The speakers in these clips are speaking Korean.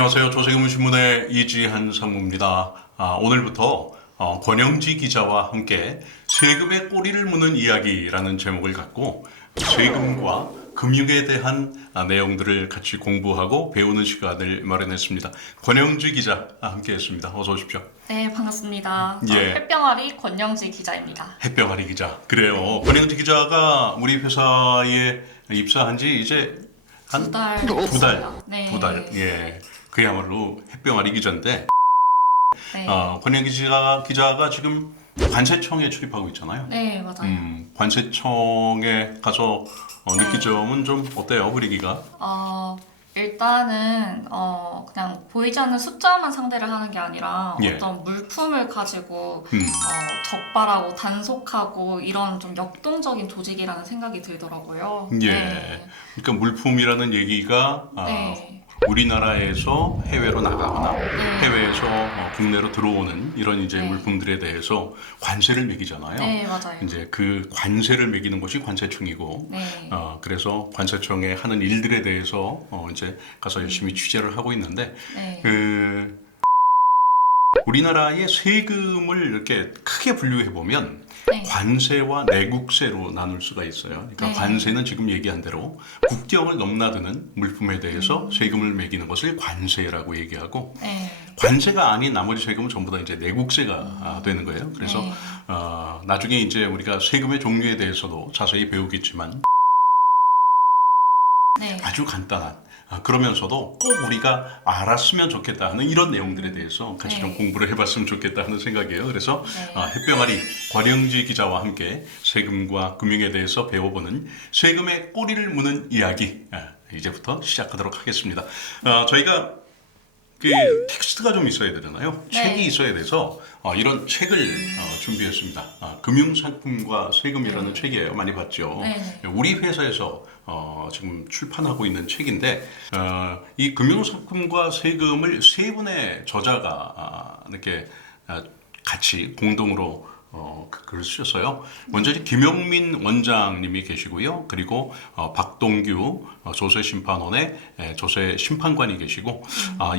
안녕하세요. 조세금신문의 이지한 상무입니다. 오늘부터 권영지 기자와 함께 세금의 꼬리를 무는 이야기라는 제목을 갖고 세금과 금융에 대한 내용들을 같이 공부하고 배우는 시간을 마련했습니다. 권영지 기자 함께했습니다. 어서 오십시오. 네, 반갑습니다. 예. 햇병아리 권영지 기자입니다. 햇병아리 기자. 그래요. 권영지 기자가 우리 회사에 입사한 지 이제 한 두 달 두 달. 됐습니다. 네. 두 달. 예. 그야말로 햇병아리 기자인데 네. 권영기 기자가 지금 관세청에 출입하고 있잖아요. 네, 맞아요. 관세청에 가서 느낀 점은 좀 어때요, 분위기가? 일단은 그냥 보이지 않는 숫자만 상대를 하는 게 아니라 예. 어떤 물품을 가지고 음. 적발하고 단속하고 이런 좀 역동적인 조직이라는 생각이 들더라고요. 예. 네. 그러니까 물품이라는 얘기가 네. 우리나라에서 해외로 나가거나 네. 해외에서 국내로 들어오는 이런 이제 네. 물품들에 대해서 관세를 매기잖아요. 네, 맞아요. 이제 그 관세를 매기는 것이 관세청이고, 네. 그래서 관세청에 하는 일들에 대해서 이제 가서 열심히 취재를 하고 있는데, 네. 우리나라의 세금을 이렇게 크게 분류해 보면 네. 관세와 내국세로 나눌 수가 있어요. 그러니까 네. 관세는 지금 얘기한 대로 국경을 넘나드는 물품에 대해서 세금을 매기는 것을 관세라고 얘기하고, 네. 관세가 아닌 나머지 세금은 전부 다 이제 내국세가 되는 거예요. 그래서 네. 나중에 이제 우리가 세금의 종류에 대해서도 자세히 배우겠지만 네. 아주 간단한 그러면서도 꼭 우리가 알았으면 좋겠다 하는 이런 내용들에 대해서 같이 네. 좀 공부를 해봤으면 좋겠다 하는 생각이에요. 그래서 네. 햇병아리 권영지 기자와 함께 세금과 금융에 대해서 배워보는 세금의 꼬리를 무는 이야기 이제부터 시작하도록 하겠습니다. 저희가 그 텍스트가 좀 있어야 되잖아요. 네. 책이 있어야 돼서 이런 책을 준비했습니다. 금융상품과 세금이라는 책이에요. 많이 봤죠. 네. 우리 회사에서 지금 출판하고 있는 책인데 이 금융상품과 세금을 세 분의 저자가 이렇게 같이 공동으로 글을 쓰셨어요. 먼저 이제 김용민 원장님이 계시고요. 그리고 박동규 조세심판원의 조세심판관이 계시고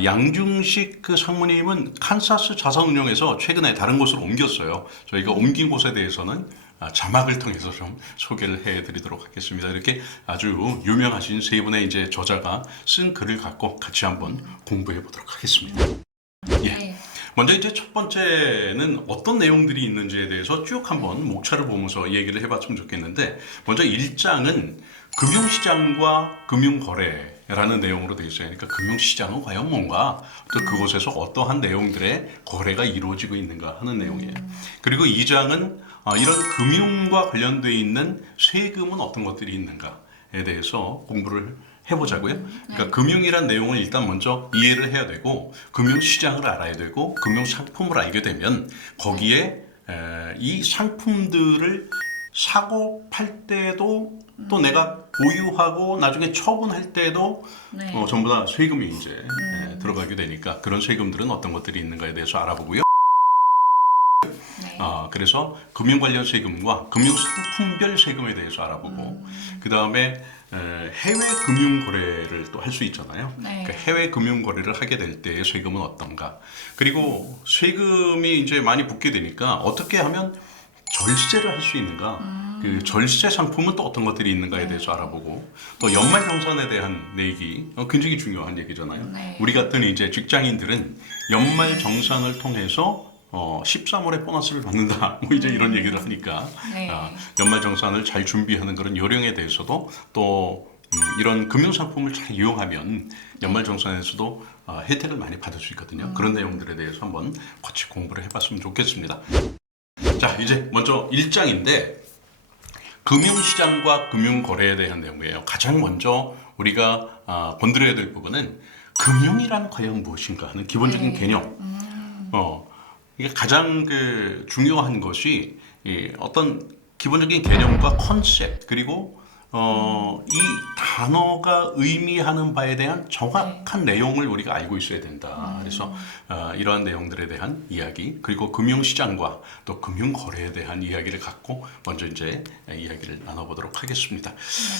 양중식 그 상무님은 칸사스 자산운용에서 최근에 다른 곳으로 옮겼어요. 저희가 옮긴 곳에 대해서는 자막을 통해서 좀 소개를 해드리도록 하겠습니다. 이렇게 아주 유명하신 세 분의 이제 저자가 쓴 글을 갖고 같이 한번 공부해 보도록 하겠습니다. 예. 네. 먼저 이제 첫 번째는 어떤 내용들이 있는지에 대해서 쭉 한번 목차를 보면서 얘기를 해봤으면 좋겠는데, 먼저 1장은 금융시장과 금융거래라는 내용으로 되어 있어요. 그러니까 금융시장은 과연 뭔가, 또 그곳에서 어떠한 내용들의 거래가 이루어지고 있는가 하는 내용이에요. 그리고 2장은 이런 금융과 관련되어 있는 세금은 어떤 것들이 있는가에 대해서 공부를 해보자고요. 그러니까 금융이란 내용을 일단 먼저 이해를 해야 되고, 금융시장을 알아야 되고, 금융상품을 알게 되면 거기에 이 상품들을 사고 팔 때도 또 내가 보유하고 나중에 처분할 때도 네. 전부 다 세금이 이제 들어가게 되니까 그런 세금들은 어떤 것들이 있는가에 대해서 알아보고요. 네. 그래서 금융 관련 세금과 금융 상품별 세금에 대해서 알아보고, 그 다음에 해외 금융 거래를 또 할 수 있잖아요. 네. 그러니까 해외 금융 거래를 하게 될 때 세금은 어떤가. 그리고 세금이 이제 많이 붙게 되니까 어떻게 하면 절세를 할 수 있는가. 그 절세 상품은 또 어떤 것들이 있는가에 대해서 알아보고, 또 연말정산에 대한 얘기 굉장히 중요한 얘기잖아요. 네. 우리 같은 이제 직장인들은 연말정산을 통해서 13월에 보너스를 받는다. 뭐 이제 이런 얘기를 하니까 네. 연말정산을 잘 준비하는 그런 요령에 대해서도 또 이런 금융상품을 잘 이용하면 연말정산에서도 혜택을 많이 받을 수 있거든요. 그런 내용들에 대해서 한번 같이 공부를 해봤으면 좋겠습니다. 자, 이제 먼저 1장인데 금융시장과 금융거래에 대한 내용이에요. 가장 먼저 우리가 건드려야 될 부분은 금융이란 과연 무엇인가 하는 기본적인 네. 개념. 이게 가장 그 중요한 것이 어떤 기본적인 개념과 컨셉, 그리고 이 단어가 의미하는 바에 대한 정확한 내용을 우리가 알고 있어야 된다. 그래서 이러한 내용들에 대한 이야기, 그리고 금융시장과 또 금융거래에 대한 이야기를 갖고 먼저 이제 이야기를 나눠보도록 하겠습니다.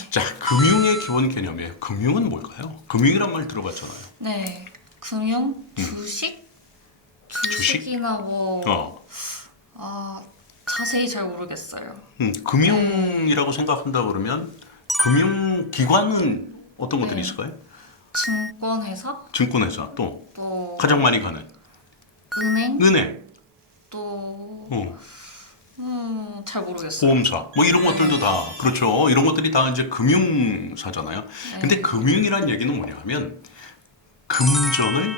자, 금융의 기본 개념이에요. 금융은 뭘까요? 금융이란 말 들어봤잖아요. 네. 금융, 주식, 주식이나 뭐 자세히 잘 모르겠어요. 금융이라고 생각한다 그러면 금융기관은 어떤 것들이 있을까요? 증권회사, 증권회사 또 또 가장 많이 가는 은행, 또 또 잘 모르겠어요. 보험사 뭐 이런 것들도 다 그렇죠. 이런 것들이 다 이제 금융사잖아요. 근데 금융이란 얘기는 뭐냐면 금전을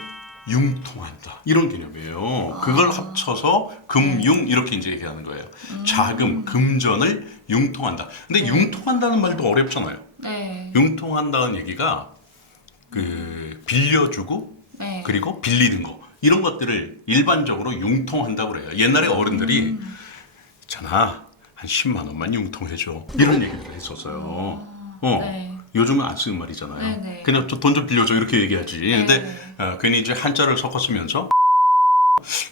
융통한다 이런 개념이에요. 그걸 합쳐서 금융 이렇게 이제 얘기하는 거예요. 자금, 금전을 융통한다. 근데 융통한다는 말도 어렵잖아요. 네. 융통한다는 얘기가 그 빌려주고 네. 그리고 빌리는 거 이런 것들을 일반적으로 융통한다고 그래요. 옛날에 어른들이 있잖아 한 10만 원만 융통해줘 이런 얘기를 했었어요. 네. 요즘은 안 쓰는 말이잖아요. 네네. 그냥 돈 좀 빌려줘 이렇게 얘기하지. 네. 근데 괜히 이제 한자를 섞어 쓰면서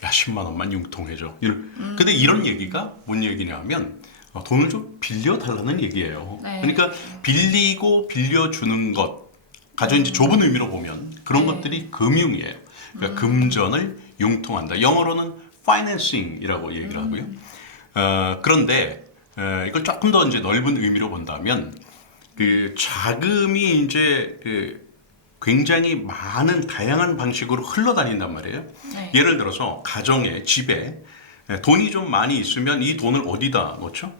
야 10만 원만 융통해줘. 근데 이런 얘기가 뭔 얘기냐면 돈을 좀 빌려달라는 얘기예요. 네. 그러니까 빌리고 빌려주는 것 가져 이제 좁은 의미로 보면 그런 것들이 금융이에요. 그러니까 금전을 융통한다. 영어로는 financing이라고 얘기를 하고요. 그런데 이걸 조금 더 이제 넓은 의미로 본다면 그 자금이 이제 굉장히 많은 다양한 방식으로 흘러다닌단 말이에요. 네. 예를 들어서 가정에 집에 돈이 좀 많이 있으면 이 돈을 어디다 넣죠?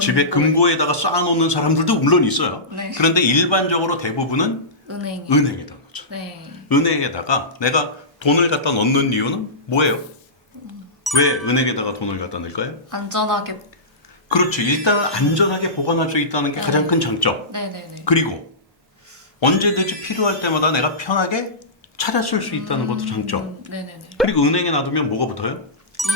집에 금고에다가 쌓아놓는 사람들도 물론 있어요. 네. 그런데 일반적으로 대부분은 은행이. 은행에다 넣죠. 네. 은행에다가 내가 돈을 갖다 넣는 이유는 뭐예요? 왜 은행에다가 돈을 갖다 넣을까요? 안전하게. 그렇죠. 일단은 안전하게 보관할 수 있다는 게 가장 큰 장점. 네네네. 그리고 언제든지 필요할 때마다 내가 편하게 찾아 쓸 수 있다는 것도 장점. 네네네. 그리고 은행에 놔두면 뭐가 붙어요?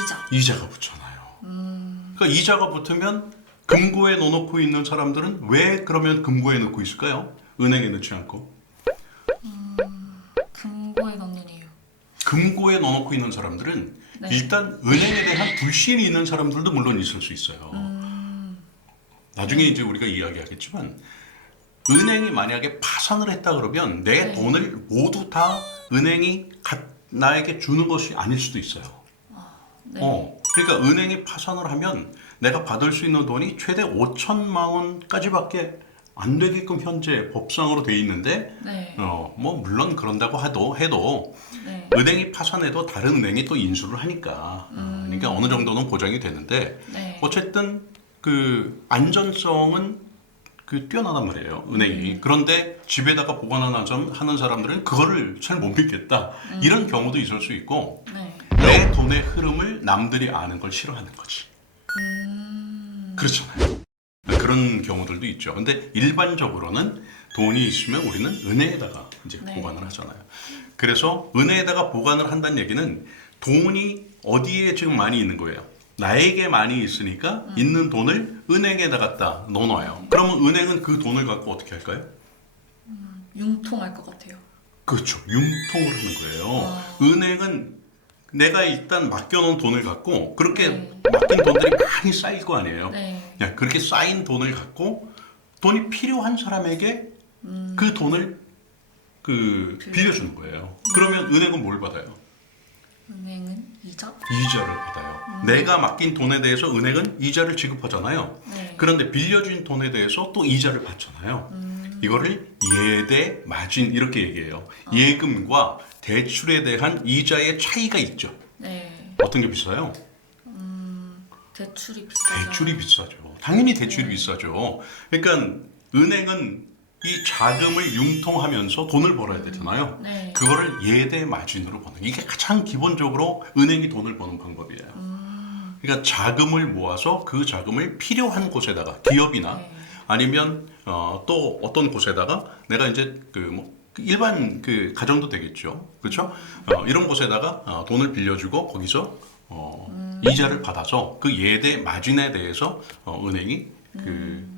이자. 이자가 붙잖아요. 그러니까 이자가 붙으면 금고에 넣어놓고 있는 사람들은 왜 그러면 금고에 넣고 있을까요? 은행에 넣지 않고. 금고에 넣는 이유. 금고에 넣어놓고 있는 사람들은 네. 일단 은행에 대한 불신이 있는 사람들도 물론 있을 수 있어요. 나중에 이제 우리가 이야기하겠지만 은행이 만약에 파산을 했다 그러면 내 네. 돈을 모두 다 은행이 나에게 주는 것이 아닐 수도 있어요. 네. 그러니까 은행이 파산을 하면 내가 받을 수 있는 돈이 최대 5천만 원까지밖에 안 되게끔 현재 법상으로 돼 있는데 네. 뭐 물론 그런다고 해도 네. 은행이 파산해도 다른 은행이 또 인수를 하니까 그러니까 어느 정도는 보장이 되는데 네. 어쨌든 그 안전성은 그 뛰어나단 말이에요 은행이. 그런데 집에다가 보관하는 사람들은 그거를 잘 못 믿겠다 이런 경우도 있을 수 있고 네. 내 돈의 흐름을 남들이 아는 걸 싫어하는 거지. 그렇잖아요. 그런 경우들도 있죠. 근데 일반적으로는 돈이 있으면 우리는 은행에다가 이제 네. 보관을 하잖아요. 그래서 은행에다가 보관을 한다는 얘기는 돈이 어디에 지금 많이 있는 거예요. 나에게 많이 있으니까 있는 돈을 은행에다 갖다 넣어놔요. 그러면 은행은 그 돈을 갖고 어떻게 할까요? 융통할 것 같아요. 그렇죠. 융통을 하는 거예요. 은행은 내가 일단 맡겨놓은 돈을 갖고 그렇게 네. 맡긴 돈들이 많이 쌓일 거 아니에요. 네. 야, 그렇게 쌓인 돈을 갖고 돈이 필요한 사람에게 그 돈을 빌려주는 거예요. 그러면 은행은 뭘 받아요? 은행은 이자? 이자를 받아요. 내가 맡긴 돈에 대해서 은행은 이자를 지급하잖아요. 네. 그런데 빌려준 돈에 대해서 또 이자를 받잖아요. 이거를 예대 마진 이렇게 얘기해요. 예금과 대출에 대한 이자의 차이가 있죠. 네. 어떤 게 비싸요? 대출이 비싸죠. 대출이 비싸죠. 당연히 대출이 비싸죠. 그러니까 은행은 이 자금을 융통하면서 돈을 벌어야 되잖아요. 네. 그거를 예대 마진으로 버는 게 이게 가장 기본적으로 은행이 돈을 버는 방법이에요. 그러니까 자금을 모아서 그 자금을 필요한 곳에다가 기업이나 네. 아니면 또 어떤 곳에다가 내가 이제 일반 그 가정도 되겠죠, 그렇죠? 이런 곳에다가 돈을 빌려주고 거기서 이자를 받아서 그 예대 마진에 대해서 은행이 그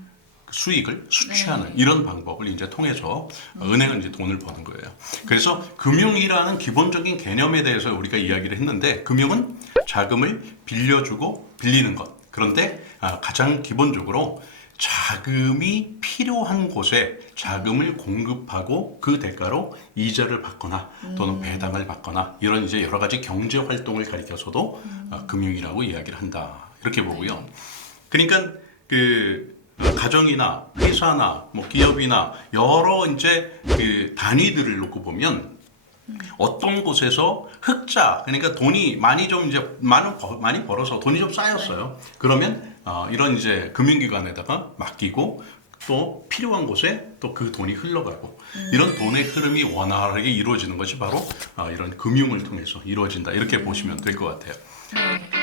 수익을 수취하는 네. 이런 방법을 이제 통해서 은행은 이제 돈을 버는 거예요. 그래서 금융이라는 기본적인 개념에 대해서 우리가 이야기를 했는데 금융은 자금을 빌려주고 빌리는 것. 그런데 가장 기본적으로 자금이 필요한 곳에 자금을 공급하고 그 대가로 이자를 받거나 또는 배당을 받거나 이런 이제 여러 가지 경제 활동을 가리켜서도 금융이라고 이야기를 한다. 이렇게 보고요. 그러니까 그 가정이나 회사나 뭐 기업이나 여러 이제 그 단위들을 놓고 보면 어떤 곳에서 흑자, 그러니까 돈이 많이 좀 이제 많이 벌어서 돈이 좀 쌓였어요. 그러면 이런 이제 금융기관에다가 맡기고 또 필요한 곳에 또 그 돈이 흘러가고 이런 돈의 흐름이 원활하게 이루어지는 것이 바로 이런 금융을 통해서 이루어진다. 이렇게 보시면 될 것 같아요. 네.